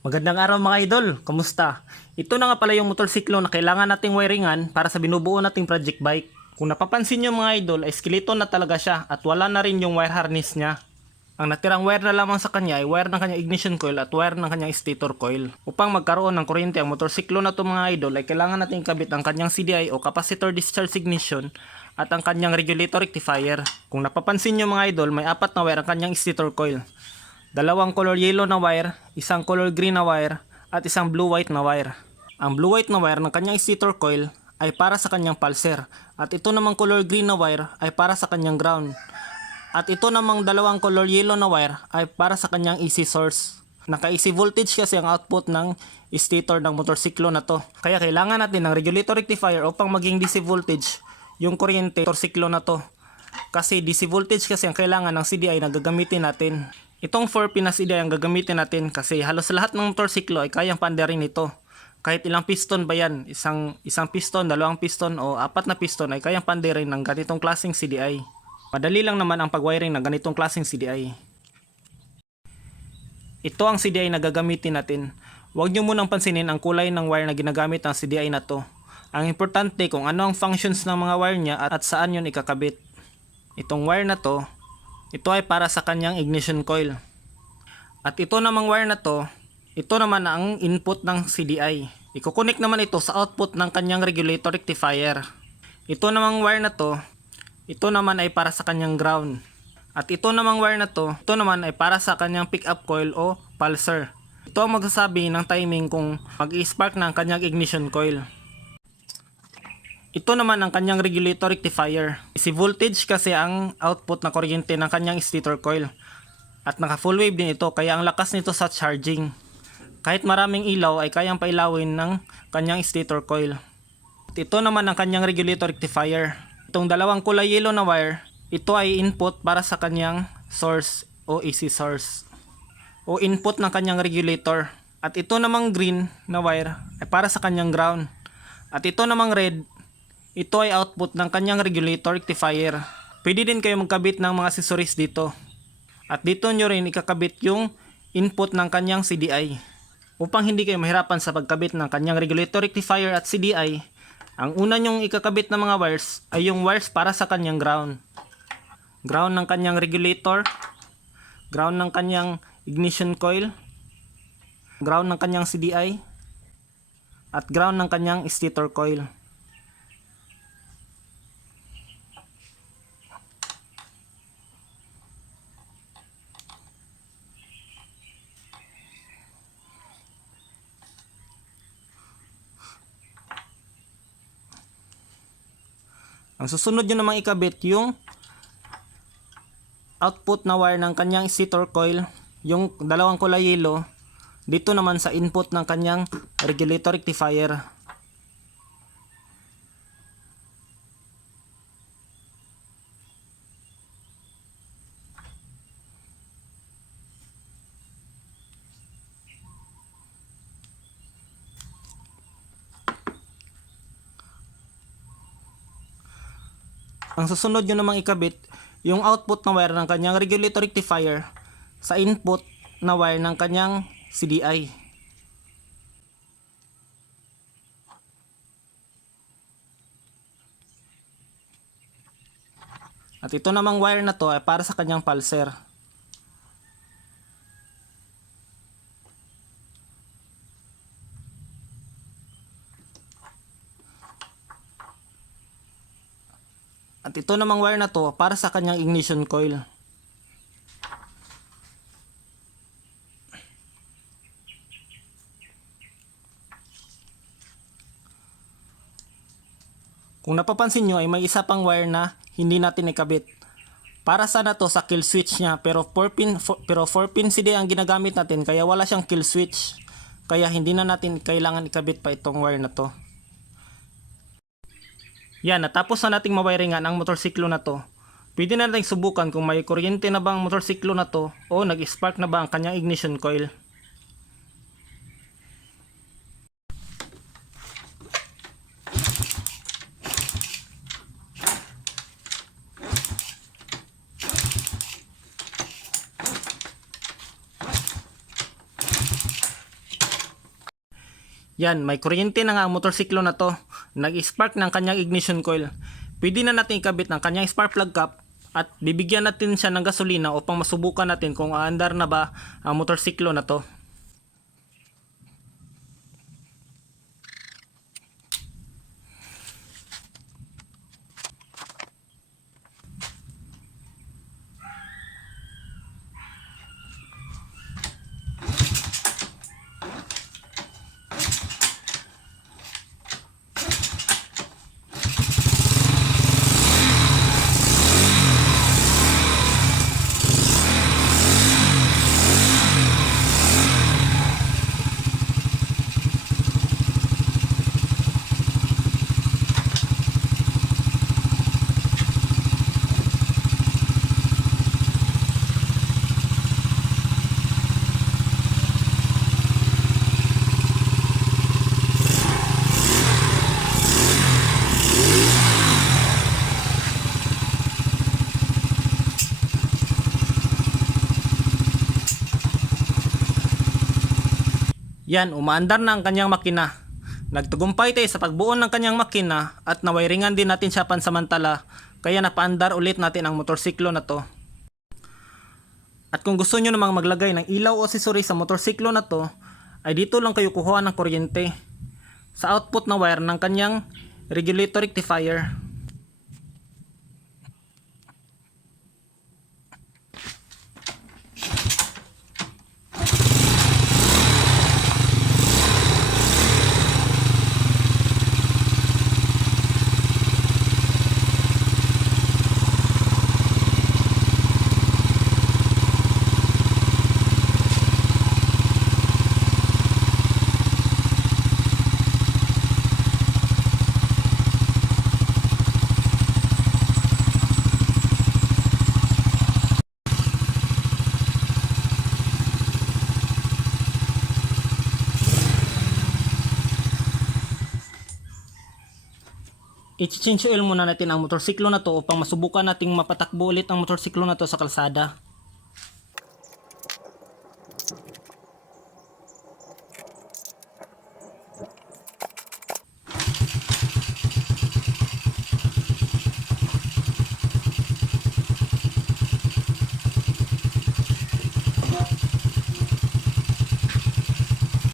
Magandang araw mga idol, kamusta? Ito na nga pala yung motorsiklo na kailangan nating wiringan para sa binubuo nating project bike. Kung napapansin nyo mga idol ay skeleton na talaga siya at wala na rin yung wire harness niya. Ang natirang wire na lamang sa kanya ay wire ng kanyang ignition coil at wire ng kanyang stator coil. Upang magkaroon ng kuryente ang motorsiklo na to mga idol ay kailangan nating ikabit ang kanyang CDI o capacitor discharge ignition at ang kanyang regulator rectifier. Kung napapansin nyo mga idol may apat na wire ang kanyang stator coil. Dalawang color yellow na wire, isang color green na wire, at isang blue-white na wire. Ang blue-white na wire ng kanyang stator coil ay para sa kanyang pulser, at ito namang color green na wire ay para sa kanyang ground. At ito namang dalawang color yellow na wire ay para sa kanyang AC source. Naka-AC voltage kasi ang output ng stator ng motorsiklo na to. Kaya kailangan natin ng regulator rectifier upang maging DC voltage yung kuryente motorsiklo na to. Kasi DC voltage kasi ang kailangan ng CDI na gagamitin natin. Itong 4 pin na CDI ang gagamitin natin kasi halos lahat ng motorsiklo ay kayang pandarin nito. Kahit ilang piston ba yan, isang, isang piston, dalawang piston o apat na piston ay kayang pandarin ng ganitong klaseng CDI. Madali lang naman ang pagwiring ng ganitong klaseng CDI. Ito ang CDI na gagamitin natin. Huwag nyo munang pansinin ang kulay ng wire na ginagamit ng CDI na to. Ang importante kung ano ang functions ng mga wire niya at, at saan yun ikakabit. Itong wire na to, ito ay para sa kanyang ignition coil. At ito namang wire na to, ito naman ang input ng CDI. Ikukunik naman ito sa output ng kanyang regulator rectifier. Ito namang wire na to, ito naman ay para sa kanyang ground. At ito namang wire na to, ito naman ay para sa kanyang pick-up coil o pulser. Ito ang magsasabi ng timing kung mag-spark ng kanyang ignition coil. Ito naman ang kanyang regulator rectifier. Si voltage kasi ang output na kuryente ng kanyang stator coil. At naka full wave din ito kaya ang lakas nito sa charging. Kahit maraming ilaw ay kayang pailawin ng kanyang stator coil. At ito naman ang kanyang regulator rectifier. Itong dalawang kulay yellow na wire, ito ay input para sa kanyang source o AC source. O input ng kanyang regulator. At ito namang green na wire ay para sa kanyang ground. At ito namang red ito ay output ng kanyang regulator rectifier. Pwede din kayo magkabit ng mga accessories dito. At dito nyo rin ikakabit yung input ng kanyang CDI. Upang hindi kayo mahirapan sa pagkabit ng kanyang regulator rectifier at CDI, ang una nyong ikakabit ng mga wires ay yung wires para sa kanyang ground. Ground ng kanyang regulator, ground ng kanyang ignition coil, ground ng kanyang CDI, at ground ng kanyang stator coil. Ang susunod nyo namang ikabit yung output na wire ng kanyang stator coil, yung dalawang kulay yellow, dito naman sa input ng kanyang regulator rectifier. Ang susunod nyo namang ikabit, yung output na wire ng kanyang regulator rectifier sa input na wire ng kanyang CDI. At ito namang wire na to ay para sa kanyang pulser. Ito namang wire na to para sa kanyang ignition coil. Kung napapansin nyo ay may isa pang wire na hindi natin ikabit. Para sana to sa kill switch niya pero 4 pin fo- pero 4 pin CD ang ginagamit natin kaya wala siyang kill switch. Kaya hindi na natin kailangan ikabit pa itong wire na to. Yan, natapos na nating mawiringan ang motorsiklo na to. Pwede na natin subukan kung may kuryente na bang motorsiklo na to o nag-spark na ba ang kanyang ignition coil. Yan, may kuryente na nga ang motorsiklo na to. Nag-spark ng kanyang ignition coil. Pwede na natin ikabit ng kanyang spark plug cap at bibigyan natin siya ng gasolina upang masubukan natin kung aandar na ba ang motorsiklo na to. Yan, umaandar na ang kanyang makina. Nagtagumpay tayo sa pagbuo ng kanyang makina at nawairingan din natin siya pansamantala kaya napaandar ulit natin ang motorsiklo na to. At kung gusto nyo namang maglagay ng ilaw o accessory sa motorsiklo na to, ay dito lang kayo kukuha ng kuryente sa output na wire ng kanyang regulator rectifier. I-change oil muna natin ang motorsiklo na to upang masubukan nating mapatakbo ulit ang motorsiklo na to sa kalsada.